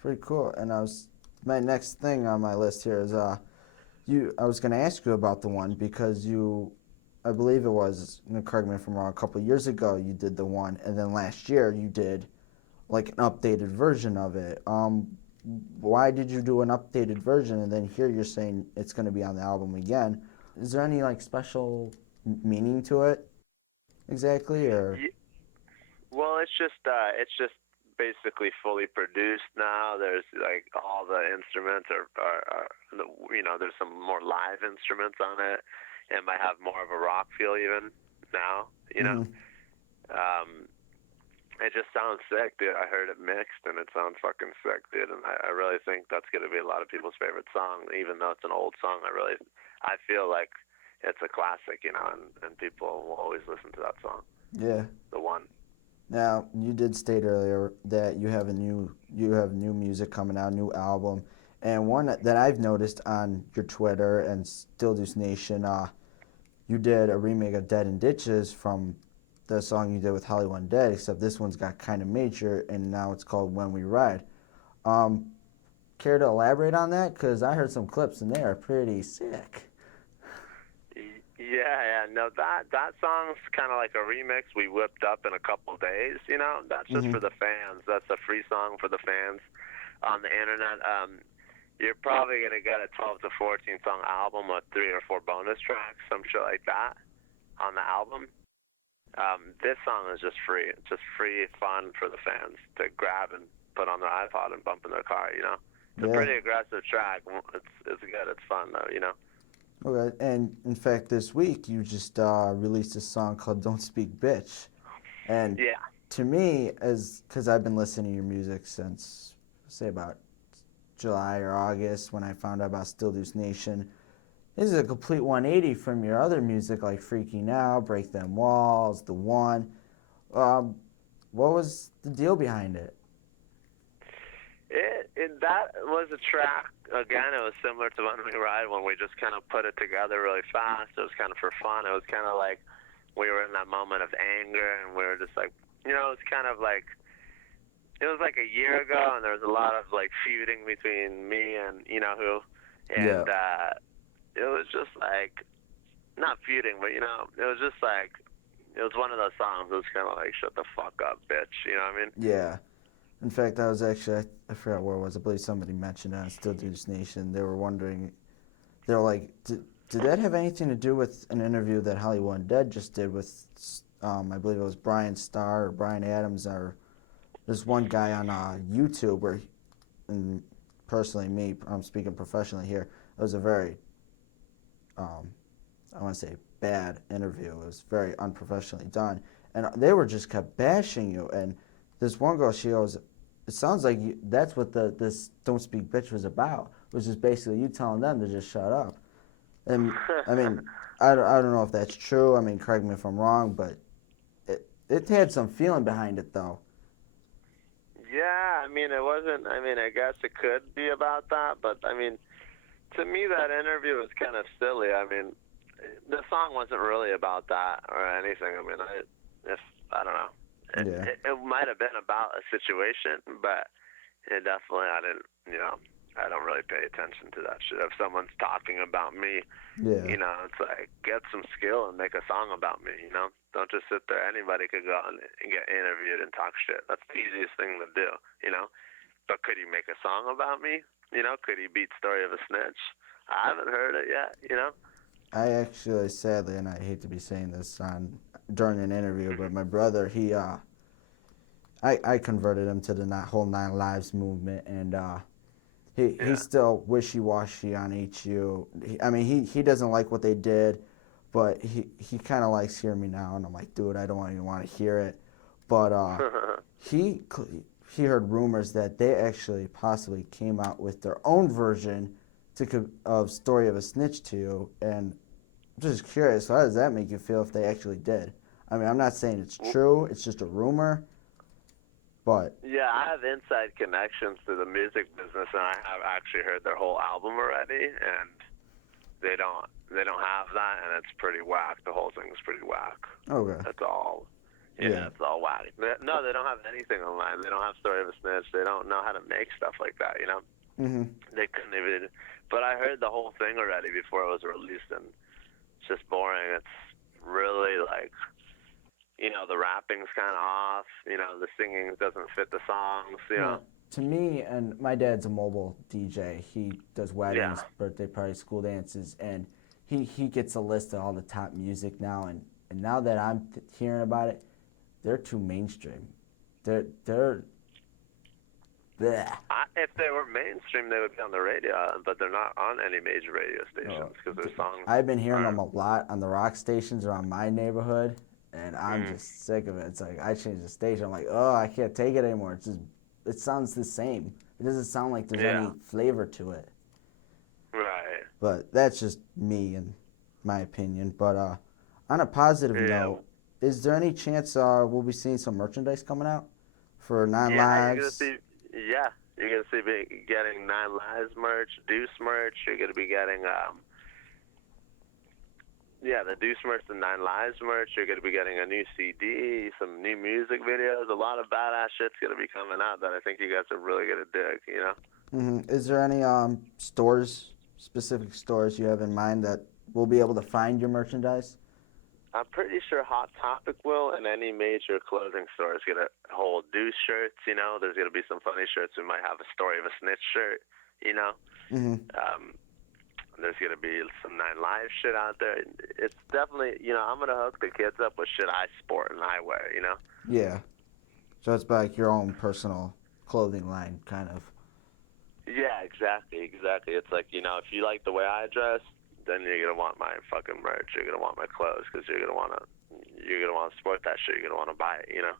Pretty cool. And my next thing on my list here is I was going to ask you about the one because I believe it was, correct me if I'm wrong, a couple of years ago you did the one, and then last year you did like an updated version of it. Why did you do an updated version, and then here you're saying it's going to be on the album again? Is there any like special meaning to it exactly, or? Well, it's just basically fully produced now. There's like all the instruments are there's some more live instruments on it. It might have more of a rock feel even now. Mm-hmm. Um, it just sounds sick, dude. I heard it mixed and it sounds fucking sick, dude. And I really think that's gonna be a lot of people's favorite song, even though it's an old song. I feel like it's a classic, and people will always listen to that song. Yeah. The one. Now, you did state earlier that you have new music coming out, new album, and one that I've noticed on your Twitter and Still Deuce Nation, you did a remake of Dead in Ditches from the song you did with Hollywood Dead, except this one's got kind of major, and now it's called When We Ride. Um, Care to elaborate on that? Because I heard some clips and they are pretty sick. Yeah, no, that song's kind of like a remix we whipped up in a couple days. That's just Mm-hmm. for the fans. That's a free song for the fans on the internet. You're probably gonna get a 12 to 14 song album with 3 or 4 bonus tracks, some shit like that, on the album. This song is just free. It's just free fun for the fans to grab and put on their iPod and bump in their car. It's a Yeah. pretty aggressive track. It's good. It's fun though. Okay. And in fact, this week you just released a song called "Don't Speak Bitch," and Yeah. to me, because I've been listening to your music since say about July or August when I found out about Still Deuce Nation. This is a complete 180 from your other music like Freaking Out, Break Them Walls, The One. Um, what was the deal behind it? That was a track. Again, it was similar to When We Ride when we just kind of put it together really fast. It was kind of for fun. It was kind of like we were in that moment of anger and we were just like, it was kind of like, it was like a year ago and there was a lot of like feuding between me and who. And Yeah. it was just like, not feuding, but it was just like, it was one of those songs. It was kind of like, shut the fuck up, bitch. You know what I mean? Yeah. In fact, I was actually, I forgot where it was. I believe somebody mentioned it on Still Deuce Nation. They were wondering, they were like, did that have anything to do with an interview that Hollywood Dead just did with, I believe it was Brian Starr or Brian Adams, or there's one guy on YouTube where, and personally me, I'm speaking professionally here, it was a very, I want to say bad interview. It was very unprofessionally done. And they were just kept bashing you. And this one girl, she goes, it sounds like that's what this Don't Speak Bitch was about, was just basically you telling them to just shut up. And I mean, I don't know if that's true. I mean, correct me if I'm wrong, but it had some feeling behind it, though. Yeah, I mean, it wasn't, I guess it could be about that, but to me, that interview was kind of silly. The song wasn't really about that or anything. I don't know. Yeah. It might have been about a situation, but it definitely, I don't really pay attention to that shit. If someone's talking about me, Yeah. it's like, get some skill and make a song about me, Don't just sit there. Anybody could go and get interviewed and talk shit. That's the easiest thing to do, But could he make a song about me? Could he beat Story of a Snitch? I haven't heard it yet, I actually, sadly, and I hate to be saying this during an interview, but my brother, I converted him to the whole Nine Lives movement, and he's still wishy-washy on HU. He doesn't like what they did, but he kind of likes hearing me now, and I'm like, dude, I don't even want to hear it. But he heard rumors that they actually possibly came out with their own version of Story of a Snitch to you, and I'm just curious, how does that make you feel if they actually did? I'm not saying it's true, it's just a rumor, but... Yeah, I have inside connections to the music business, and I have actually heard their whole album already, and they don't have that, and it's pretty whack. The whole thing's pretty whack. Okay. That's all. Yeah. it's all whack. No, they don't have anything online. They don't have Story of a Snitch. They don't know how to make stuff like that, you know? Mhm. They couldn't even. But I heard the whole thing already before it was released, and it's just boring. It's really like, the rapping's kind of off. The singing doesn't fit the songs. Well, to me, and my dad's a mobile DJ. He does Yeah. weddings, birthday parties, school dances, and he gets a list of all the top music now. And now that I'm hearing about it, they're too mainstream. They're bleh. If they were mainstream, they would be on the radio, but they're not on any major radio stations because their songs. I've been hearing them a lot on the rock stations around my neighborhood, and I'm just sick of it. It's like I change the station. I'm like, oh, I can't take it anymore. It sounds the same. It doesn't sound like there's any flavor to it. Right. But that's just me and my opinion. But on a positive note, is there any chance we'll be seeing some merchandise coming out for Nine Lives? You're gonna see getting 9 Lives merch, Deuce merch. You're gonna be getting the Deuce merch, the 9 Lives merch. You're gonna be getting a new CD, some new music videos. A lot of badass shit's gonna be coming out that I think you guys are really gonna dig. Is there any specific stores you have in mind that we'll be able to find your merchandise? I'm pretty sure Hot Topic will, and any major clothing store is gonna hold Deuce shirts. There's gonna be some funny shirts. We might have a Story of a Snitch shirt. There's gonna be some 9 Lives shit out there. It's definitely, I'm gonna hook the kids up with shit I sport and I wear. Yeah. So it's like your own personal clothing line, kind of. Yeah, exactly. It's like, if you like the way I dress, then you're gonna want my fucking merch. You're gonna want my clothes because you're gonna wanna sport that shit. You're gonna wanna buy it.